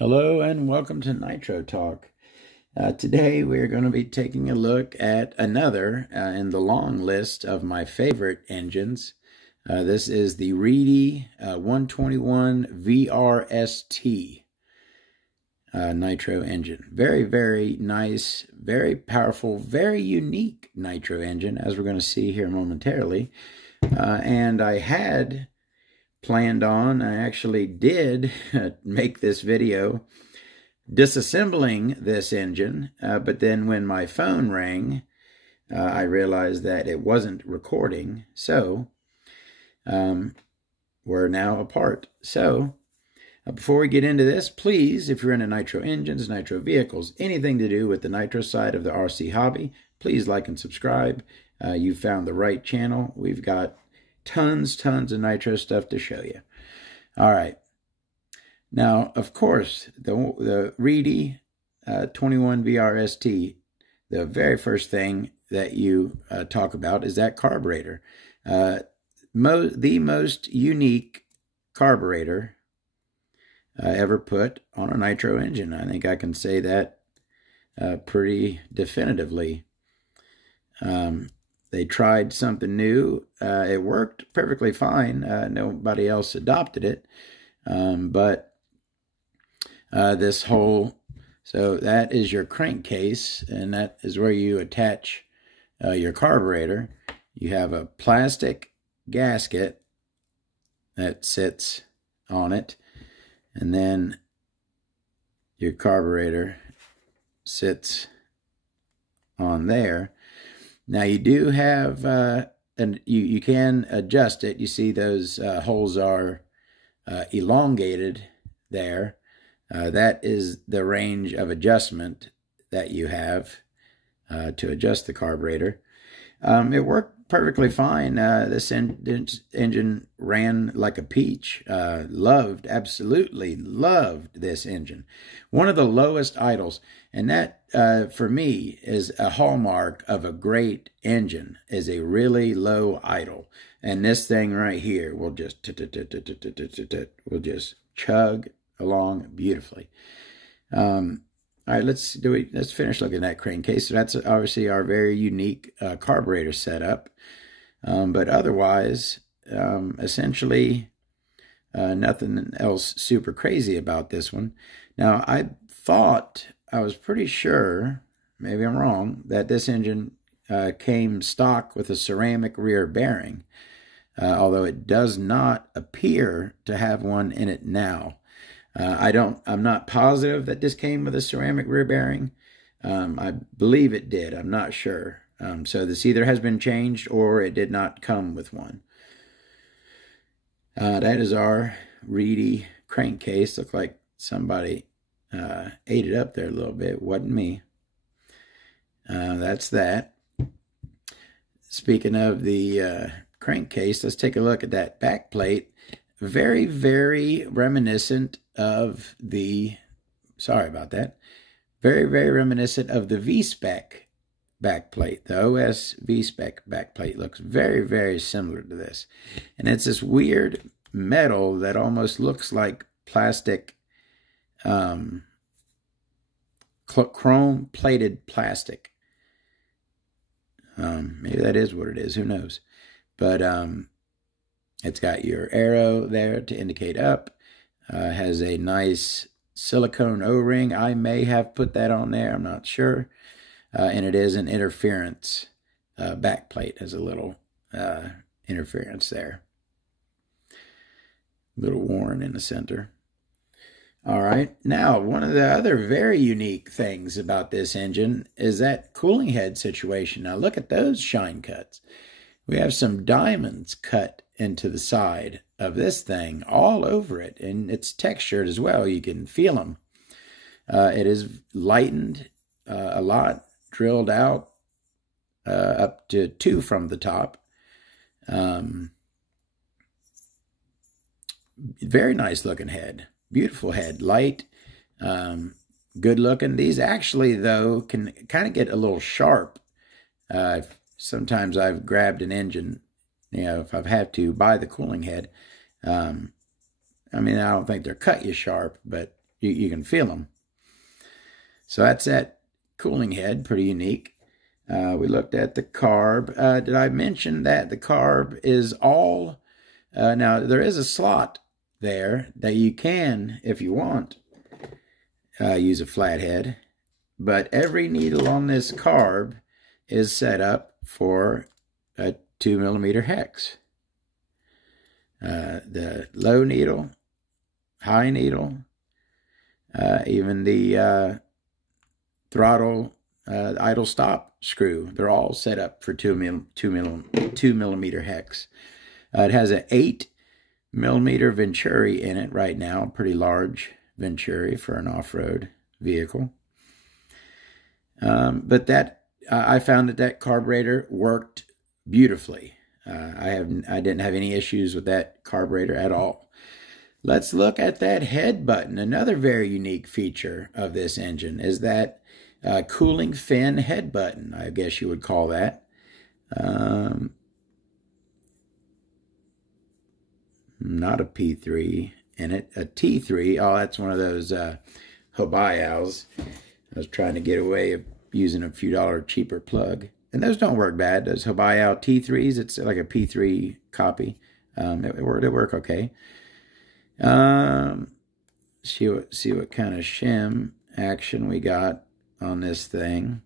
Hello and welcome to Nitro Talk. Today we're going to be taking a look at another in the long list of my favorite engines. This is the Reedy 121 VR-ST Nitro engine. Very, very nice, very powerful, very unique Nitro engine, as we're going to see here momentarily. And I had planned on, I actually did make this video disassembling this engine, but then when my phone rang, I realized that it wasn't recording, so we're now apart. So before we get into this, please, if you're into nitro engines, nitro vehicles, anything to do with the nitro side of the RC hobby, please like and subscribe. You found the right channel. We've got tons of nitro stuff to show you. All right. Now, of course, the Reedy 21 VR-ST, the very first thing that you talk about is that carburetor. The most unique carburetor ever put on a nitro engine. I think I can say that pretty definitively. They tried something new. It worked perfectly fine. Nobody else adopted it. But this whole, so that is your crankcase, and that is where you attach your carburetor. You have a plastic gasket that sits on it, and then your carburetor sits on there. Now you do have, and you can adjust it. You see those holes are elongated there. That is the range of adjustment that you have to adjust the carburetor. It worked perfectly fine. This engine ran like a peach. Absolutely loved this engine. One of the lowest idles, and that for me is a hallmark of a great engine, is a really low idle. And this thing right here will just chug along beautifully. All right, let's finish looking at that crankcase. So that's obviously our very unique carburetor setup. But otherwise, essentially, nothing else super crazy about this one. Now, I was pretty sure, maybe I'm wrong, that this engine came stock with a ceramic rear bearing, although it does not appear to have one in it now. I'm not positive that this came with a ceramic rear bearing. I believe it did. I'm not sure. So this either has been changed or it did not come with one. That is our Reedy crankcase. Looked like somebody ate it up there a little bit. Wasn't me. That's that. Speaking of the crankcase, let's take a look at that back plate. Very, very reminiscent of the, sorry about that, very, very reminiscent of the V-Spec backplate. The OS V-Spec backplate looks very, very similar to this. And it's this weird metal that almost looks like plastic, chrome-plated plastic. Maybe that is what it is. Who knows? But it's got your arrow there to indicate up. Has a nice silicone O-ring. I may have put that on there. I'm not sure. And it is an interference backplate. Has a little interference there. A little worn in the center. All right. Now, one of the other very unique things about this engine is that cooling head situation. Now, look at those shine cuts. We have some diamonds cut into the side of this thing all over it, and it's textured as well. You can feel them. It is lightened a lot, drilled out up to 2 from the top. Very nice looking head, beautiful head, light, good looking. These actually though can kind of get a little sharp. Sometimes I've grabbed an engine, you know, if I've had to, by the cooling head. I mean, I don't think they're cut you sharp, but you can feel them. So that's that cooling head, pretty unique. We looked at the carb. Did I mention that the carb is all, now there is a slot there that you can, if you want, use a flathead, but every needle on this carb is set up for a 2mm hex. The low needle, high needle, even the throttle idle stop screw, they're all set up for 2mm hex. It has an 8mm Venturi in it right now, pretty large Venturi for an off-road vehicle. But that I found that carburetor worked beautifully. I didn't have any issues with that carburetor at all. Let's look at that head button. Another very unique feature of this engine is that cooling fin head button, I guess you would call that. Not a P3 in it, a T3. Oh, that's one of those Hobayos. I was trying to get away of using a few dollar cheaper plug. And those don't work bad. Those Hobayo T3s, it's like a P3 copy. It worked okay. See what kind of shim action we got on this thing.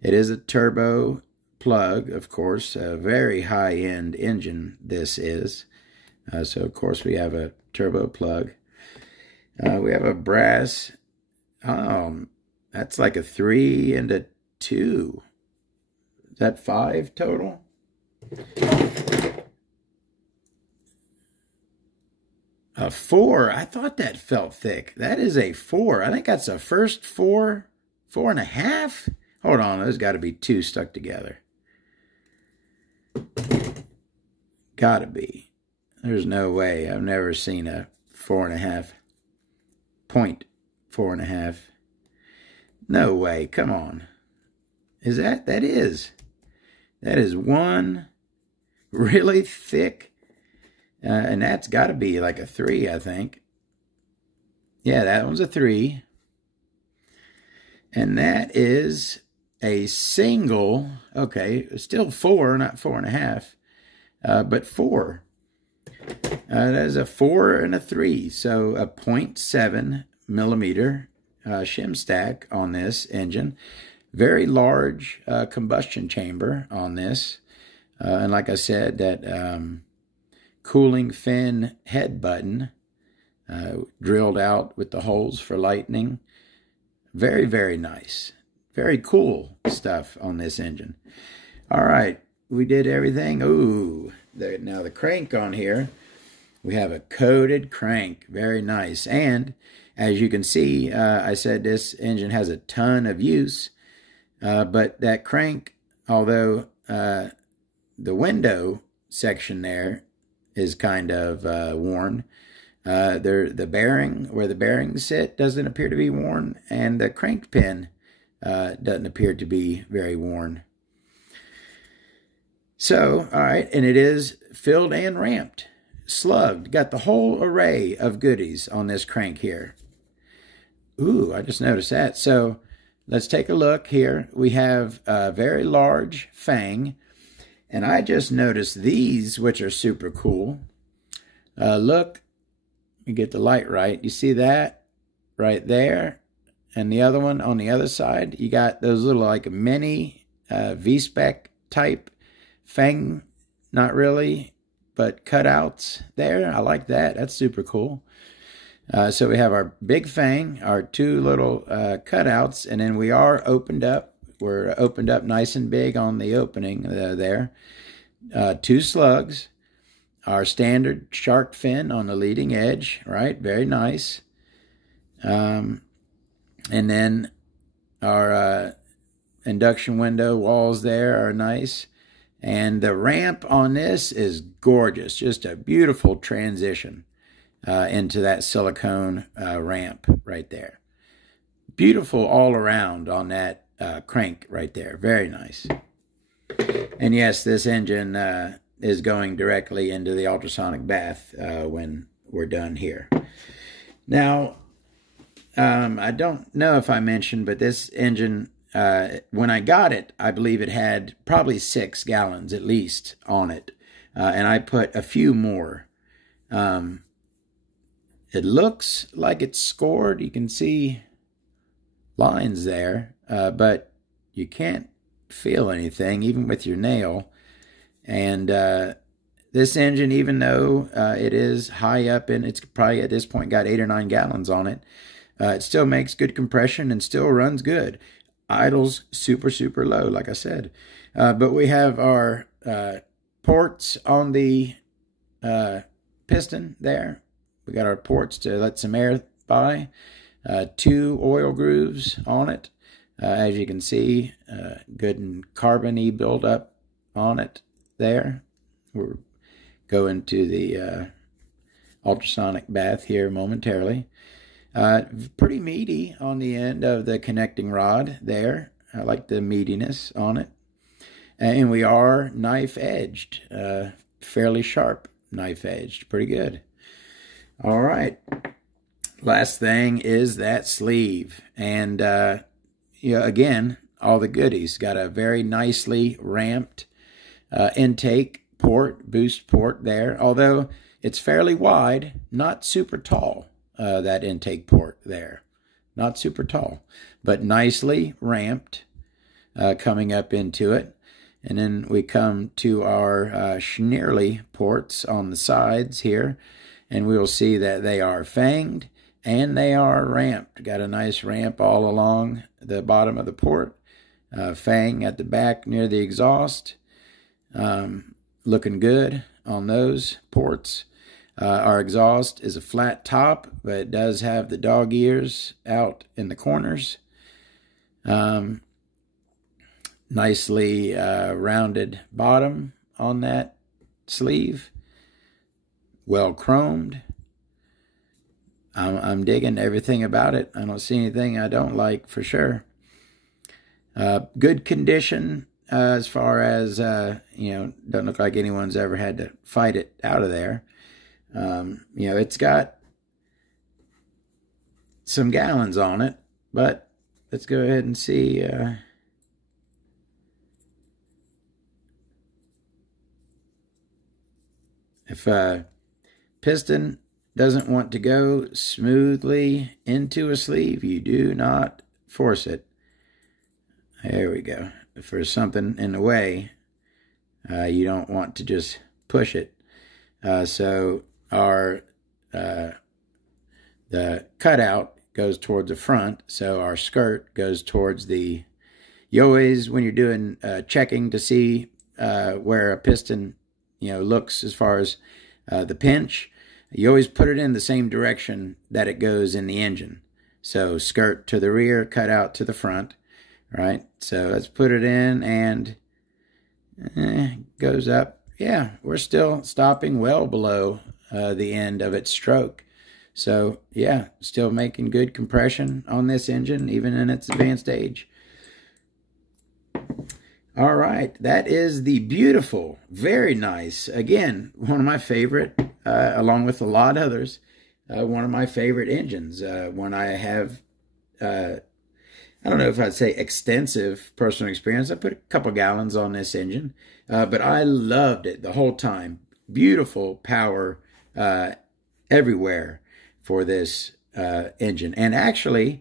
It is a turbo plug, of course. A very high-end engine this is. So, of course, we have a turbo plug. We have a brass. That's like a 3 and a 2. Is that 5 total? A 4. I thought that felt thick. That is a 4. I think that's a first 4, 4.5. Hold on, those got to be 2 stuck together. Gotta be. There's no way. I've never seen a 4.5. 4.5. No way. Come on. Is that? That is one really thick. And that's got to be like a 3, I think. Yeah, that one's a 3. And that is a single, okay, still 4, not 4.5, but 4. That is a 4 and a 3, so a 0.7mm shim stack on this engine. Very large combustion chamber on this. And like I said, that cooling fin head button drilled out with the holes for lightning. Very, very nice. Very cool stuff on this engine. All right, we did everything. Ooh, now the crank on here, we have a coated crank. Very nice. And as you can see, I said this engine has a ton of use. But that crank, although the window section there is kind of worn, the bearing, where the bearings sit, doesn't appear to be worn, and the crank pin doesn't appear to be very worn. So, all right, and it is filled and ramped, slugged, got the whole array of goodies on this crank here. Ooh, I just noticed that. So let's take a look here. We have a very large fang, and I just noticed these, which are super cool. Look, you get the light right. You see that right there? And the other one on the other side, you got those little like mini V-spec type fang, not really, but cutouts there. I like that. That's super cool. So we have our big fang, our 2 little cutouts, and then we are opened up. We're opened up nice and big on the opening there. 2 slugs, our standard shark fin on the leading edge, right? Very nice. And then our induction window walls there are nice. And the ramp on this is gorgeous. Just a beautiful transition into that silicone ramp right there. Beautiful all around on that crank right there. Very nice. And yes, this engine is going directly into the ultrasonic bath when we're done here. Now, I don't know if I mentioned, but this engine, when I got it, I believe it had probably 6 gallons at least on it. And I put a few more. It looks like it's scored. You can see lines there, but you can't feel anything, even with your nail. And this engine, even though it is high up in, it's probably at this point got 8 or 9 gallons on it, it still makes good compression and still runs good. Idles super, super low, like I said. But we have our ports on the piston there. We got our ports to let some air by. 2 oil grooves on it. As you can see, good and carbon-y buildup on it there. We're going to the ultrasonic bath here momentarily. Pretty meaty on the end of the connecting rod there. I like the meatiness on it. And we are knife-edged, fairly sharp knife-edged. Pretty good. All right. Last thing is that sleeve. And, again, all the goodies. Got a very nicely ramped intake port, boost port there. Although it's fairly wide, not super tall, that intake port there. Not super tall, but nicely ramped coming up into it. And then we come to our Schneerly ports on the sides here. And we will see that they are fanged and they are ramped. Got a nice ramp all along the bottom of the port. Fang at the back near the exhaust. Looking good on those ports. Our exhaust is a flat top, but it does have the dog ears out in the corners. Nicely rounded bottom on that sleeve. Well chromed. I'm digging everything about it. I don't see anything I don't like for sure. Good condition as far as, don't look like anyone's ever had to fight it out of there. It's got some gallons on it, but let's go ahead and see. If piston doesn't want to go smoothly into a sleeve, you do not force it. There we go. If there's something in the way, you don't want to just push it. So our the cutout goes towards the front, so our skirt goes towards the. You always, when you're doing checking to see where a piston looks as far as the pinch, you always put it in the same direction that it goes in the engine. So skirt to the rear, cutout to the front, right? So let's put it in and goes up. Yeah, we're still stopping well below the end of its stroke. So yeah, still making good compression on this engine, even in its advanced age. All right, that is the beautiful, very nice, again, one of my favorite, along with a lot of others, one of my favorite engines. When I have, I don't know if I'd say extensive personal experience. I put a couple gallons on this engine, but I loved it the whole time. Beautiful power everywhere for this engine. And actually,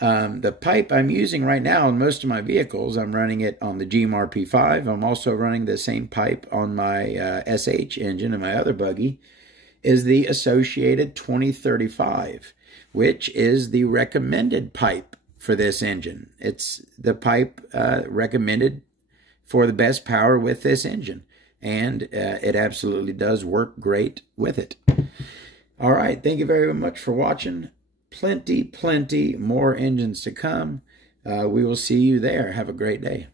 the pipe I'm using right now in most of my vehicles, I'm running it on the GMR P5. I'm also running the same pipe on my SH engine in my other buggy, is the Associated 2035, which is the recommended pipe for this engine. It's the pipe recommended for the best power with this engine, and it absolutely does work great with it. All right, thank you very much for watching. Plenty more engines to come. We will see you there. Have a great day.